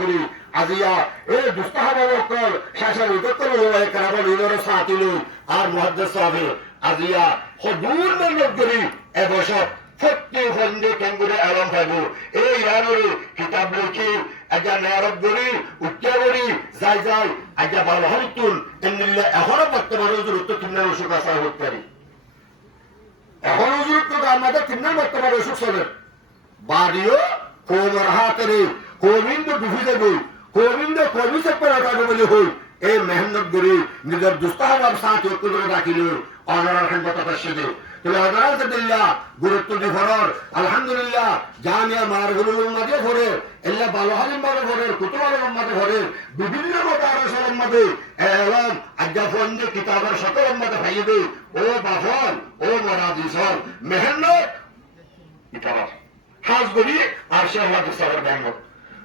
করি আজিয়া এই দুস্তাহাবকল শাসন উদ্যোগ লড়াই করাবো নিজের সাথী আর মুহাদ্দিস সাহেব আজিয়া হদুর মেহনত করি এবছর সত্যি ফন্দে কেঙ্গুরে আলম পাবো এই ইয়ারে কিতাব লিখি আজ্ঞা নেয়ারব করি উচ্চা করি যাই যাই আজ্ঞা ভালো হইতুন এমনিলে এখনো বর্তমানে জরুরত কিনার অসুখ আসা হতে পারি এখনো জরুরত আমাদের কিনার বর্তমানে অসুখ চলে বাড়িও কোমর হাতেরে কোবিন্দ ডুবি দেবে কোবিন্দ কবি চেপে রাখাবে বলে হই এই মেহনত করি নিজের দুস্তাহাবার সাথে করে রাখিল অনার কথা সেদে গুরুত্ব দিয়ে ভরার আলহামদুলিল্লাহ জামিয়া মারগুলোর মাঝে ভরে এল্লা ভালো হালিম ভালো ভরের কুতুবালের মাঝে ভরে বিভিন্ন মতারসের মাঝে এলম আজ্ঞাপন যে কিতাবের সকল মাঝে ভাইবে ও বাফল ও মরাদিসল মেহনত কিতাব হাজ করি আর সে আমাদের সবার মেহনত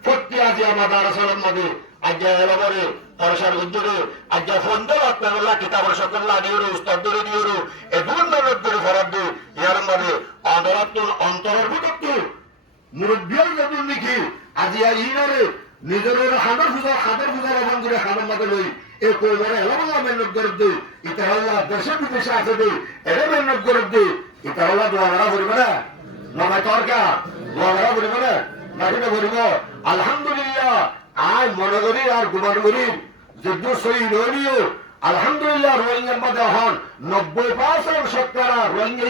প্রতি আজি আমাদের আসলের মাঝে আজ্ঞা এলমরে পরশার উদ্যোগে আজ্ঞা ফন্দ আপনারা কিতাবের সকল লাগিয়ে উস্তাদ ধরে দিয়ে এগুলো মেহনত করে ফরাদ দিয়ে ইয়ার মাঝে অন্তরের ভিতর মুরব্বিয়ার যখন লিখি আজি ইনারে নিজের হাজার পূজার অভান করে হাজার মাঝে লই এই কোমরে এলাম মেহনত করে দে এটা হল্লা দেশে বিদেশে আছে দে এরে মেহনত করে দে এটা হল্লা দোয়ারা ভরিবে না নয় তরকা দোয়ারা ভরিবে না নাকি ভরিব আলহামদুলিল্লাহ আর মনে করি আর গুমান করি যুদ্ধ সহি রইলিও আলহামদুলিল্লাহ রোহিঙ্গার মধ্যে হন 90% শতকরা রোহিঙ্গা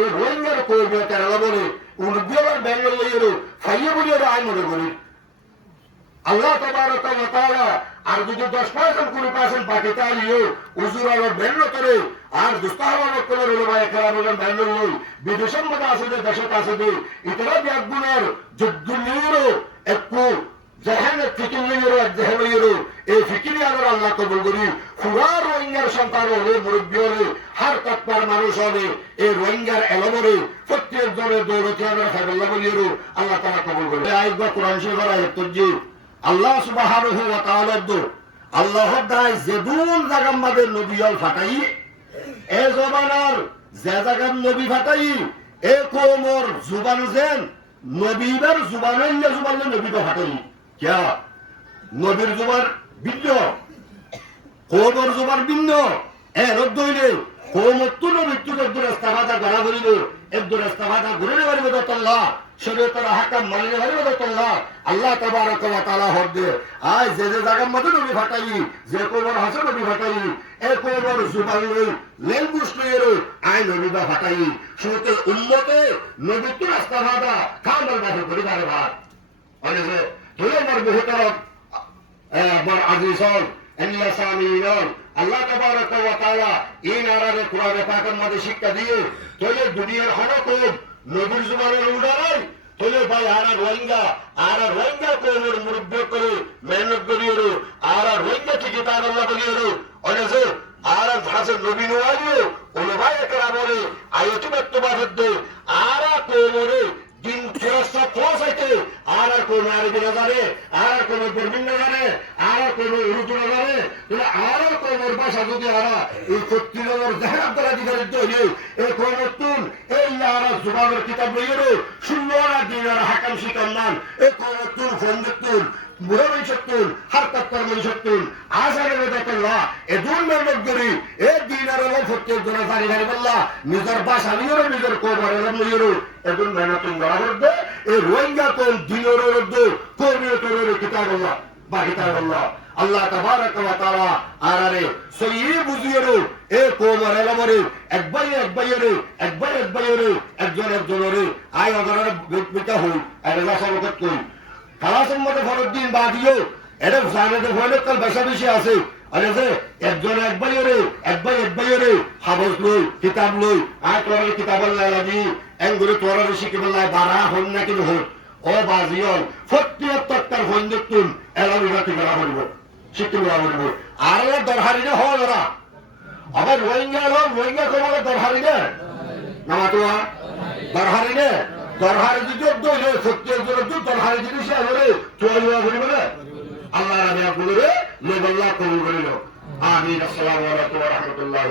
এই রোহিঙ্গার কর্মী কেরালা বলে উদ্যোগের ব্যাঙ্গল লইয়েরও ফাইয়ে বলিয়ে আয় মনে করি আল্লাহ তাবারক ওয়া তাআলা আর যদি 10% 20% বাকি তাইও উজুর আর বেন্ন করে আর দুস্তাহাবান করে রোবায় কেরালা ব্যাঙ্গল লই বিদেশের মধ্যে আছে যে দেশে আছে যে ইতরা ব্যাগুনার যুদ্ধ নিয়েও একটু যেখানে ফিকির লইয়েরও যেখানে লইয়েরও এই ফিকিরি আবার আল্লাহ কবুল করি পুরা রোহিঙ্গার সন্তান হলে মুরব্বী হলে হার তৎপর মানুষ হলে এই রোহিঙ্গার এলমরে প্রত্যেক জনের দৌড়তে আমরা ফাইবাল্লাহ বলিয়েরও আল্লাহ তাআলা কবুল করে আইবা কোরআন শরীফের আয়াত যে আল্লাহ সুবহানাহু ওয়া তাআলা আল্লাহ দায় যেদুন জাগাম মাদের নবীল ফাটাই এ জমানার যে জাগাম নবী ফাটাই এ কোমর জুবান যেন নবীবার জুবানের জুবান নবী ফাটাই क्या নবীর জুবার ভিন্ন কোমর জুবার ভিন্ন এর দইলে কোমর তো নবীর তো একদম ইস্তেফাদা করা করিল একদম ইস্তেফাদা করে নেবার মত আল্লাহ শরীয়তের হাকাম মানে নেবার মত আল্লাহ আল্লাহ তাবারক ওয়া তাআলা হদে আজ যে যে জায়গা মধ্যে নবী ফাটাই যে কোমর হাসে নবী ফাটাই এ কোমর জুবার লই লেল বুসলের আই নবী বা ফাটাই শুনতে উম্মতে নবী তো ইস্তেফাদা কামল বাদ করে বারে ভাত অনেক তোলে আমার বহুতরক বর আজিজল এনিয়া সামিনল আল্লাহ তাবারক ওয়া তাআলা এই নারারে কোরআনে পাকের মধ্যে শিক্ষা দিয়ে তোলে দুনিয়ার হনক নবীর জুবানের উড়ালাই তোলে ভাই আর রোহিঙ্গা কোনের মুরব্বি করে মেহনত করিও আর রোহিঙ্গা থেকে তার আল্লাহ বলিও অনেক আর ভাষা নবী নোয়ালিও ওলে ভাই একরা বলে আয়তি বক্তব্য আর কোমরে দিন ফেরস্তা পৌঁছাইতে আর কোন আরবি না জানে আর কোন বর্মিন না জানে আর কোন উর্দু না জানে আর কোন ভাষা যদি আরা এই 36 নম্বর জাহাজ দ্বারা দিগারিত হইলে এই কোন নতুন এই আর জুবানের কিতাব লইয়েরও শূন্য আর দিন আর হাকাম শিকার নাম এই কোন নতুন ফন্দতুন মুরাবি শক্তুন হার তত্তর মনি শক্তুন আজারে বেদাতুল্লাহ এ দুন মেহনত করি এ দিন আর আল্লাহ ফত্যের জন্য জারি জারি বল্লাহ নিজের ভাষা নিয়েরও নিজের কোমর এলাম লইয়েরও এগুন মেহনতুন করা করবে এই রোহিঙ্গা কোন দিনের মধ্যে কর্মীয় তরের কিতাব আল্লাহ বা কিতাব আল্লাহ আল্লাহ তাবারক ওয়া তাআলা আরারে সহি বুঝিয়েরও এ কোমর এলামরে একবাইরে একজনের আয় অগরের বিকা হই আর রাসলকত কই খালাসের মধ্যে ফরদ্দিন বাদিও এটা জানাতে ভয় কাল বেশি আছে আরে যে একজন একবাইরে হাবস লই কিতাব লই আর তোর কিতাব লাগি এঙ্গুরে তোর শিখিব লাই বারা হন না কি হন ও বাজিয়ল 77 ফন্দতুন এলামিরা থেকে রাখব শিখিব রাখব আর দরহারি না হয় ওরা আবার রোহিঙ্গা কোমরে দরহারি না নামাতোয়া দরহারি না দরহারি যদি দইলে 70 দরহারি জিনিস আরে তোয়া করিব না আল্লাহ রাবে বলে লে আল্লাহ কবুল করিল আমিন আসসালামু আলাইকুম ওয়া রাহমাতুল্লাহ